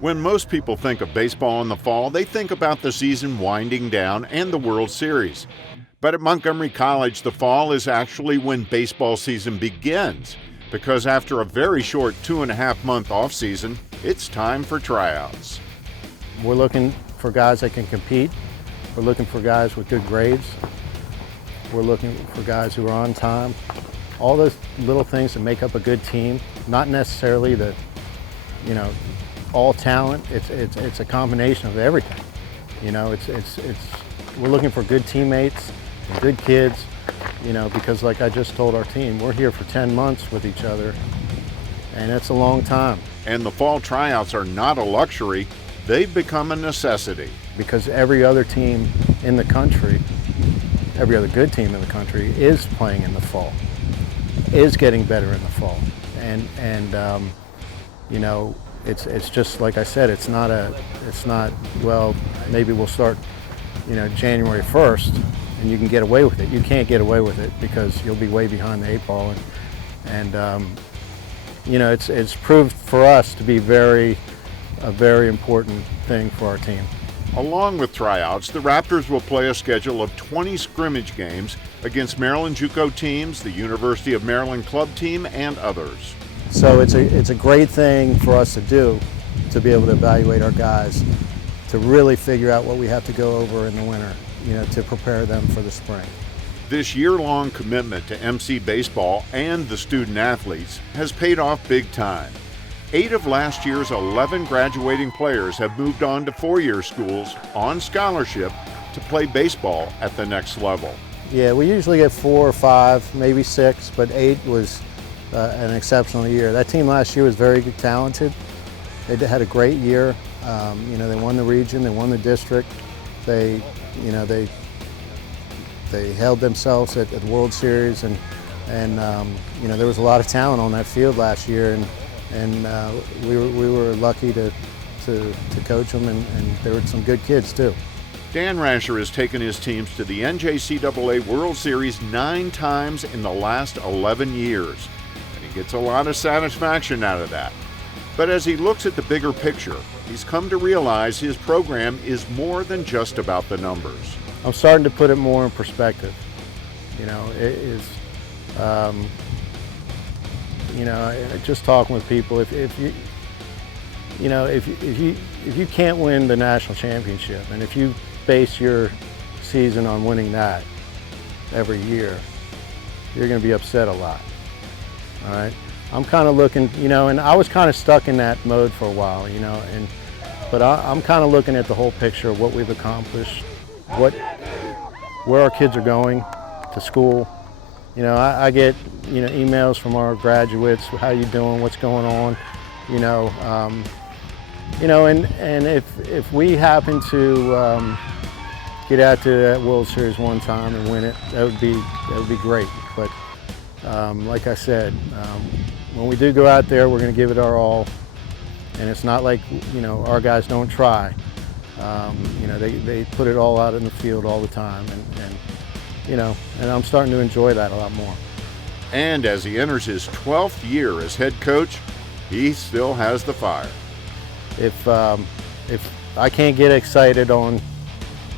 When most people think of baseball in the fall, they think about the season winding down and the World Series. But at Montgomery College, the fall is actually when baseball season begins, because after a very short 2.5-month offseason, it's time for tryouts. We're looking for guys that can compete. We're looking for guys with good grades. We're looking for guys who are on time. All those little things that make up a good team, not necessarily the, all talent. It's a combination of everything. We're looking for good teammates and good kids, because like I just told our team, we're here for 10 months with each other, and it's a long time. And the fall tryouts are not a luxury, they've become a necessity. Because every other team in the country, every other good team in the country is playing in the fall, is getting better in the fall. And it's just like I said, it's not, well, maybe we'll start, January 1st and you can get away with it. You can't get away with it because you'll be way behind the 8 ball. It's proved for us to be a very important thing for our team. Along with tryouts, the Raptors will play a schedule of 20 scrimmage games against Maryland JUCO teams, the University of Maryland club team, and others. So it's a great thing for us to do, to be able to evaluate our guys, to really figure out what we have to go over in the winter, to prepare them for the spring. This year-long commitment to MC baseball and the student athletes has paid off big time. 8 of last year's 11 graduating players have moved on to 4-year schools on scholarship to play baseball at the next level. Yeah, we usually get 4 or 5, maybe 6, but 8 was an exceptional year. That team last year was very talented. They had a great year. They won the region, they won the district. They held themselves at the World Series, and there was a lot of talent on that field last year, and we were lucky to coach them, and there were some good kids too. Dan Rascher has taken his teams to the NJCAA World Series 9 times in the last 11 years, and he gets a lot of satisfaction out of that. But as he looks at the bigger picture, he's come to realize his program is more than just about the numbers. I'm starting to put it more in perspective. Just talking with people, if you can't win the national championship, and if you base your season on winning that every year, you're going to be upset a lot. All right, I'm kind of looking, and I was kind of stuck in that mode for a while, but I'm kind of looking at the whole picture of what we've accomplished, where our kids are going to school. I get emails from our graduates, how you doing, what's going on, and if we happen to get out to that World Series one time and win it, that would be great. But like I said, when we do go out there, we're going to give it our all, and it's not like our guys don't try. They put it all out in the field all the time, and I'm starting to enjoy that a lot more. And as he enters his 12th year as head coach, he still has the fire. If I can't get excited on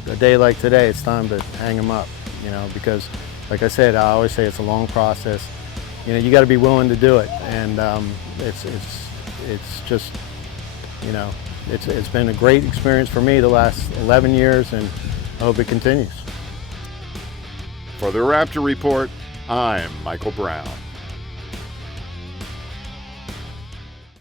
a day like today, it's time to hang him up, because like I said, I always say it's a long process. You got to be willing to do it, and it's just, it's been a great experience for me the last 11 years, and I hope it continues. For the Raptor Report, I'm Michael Brown.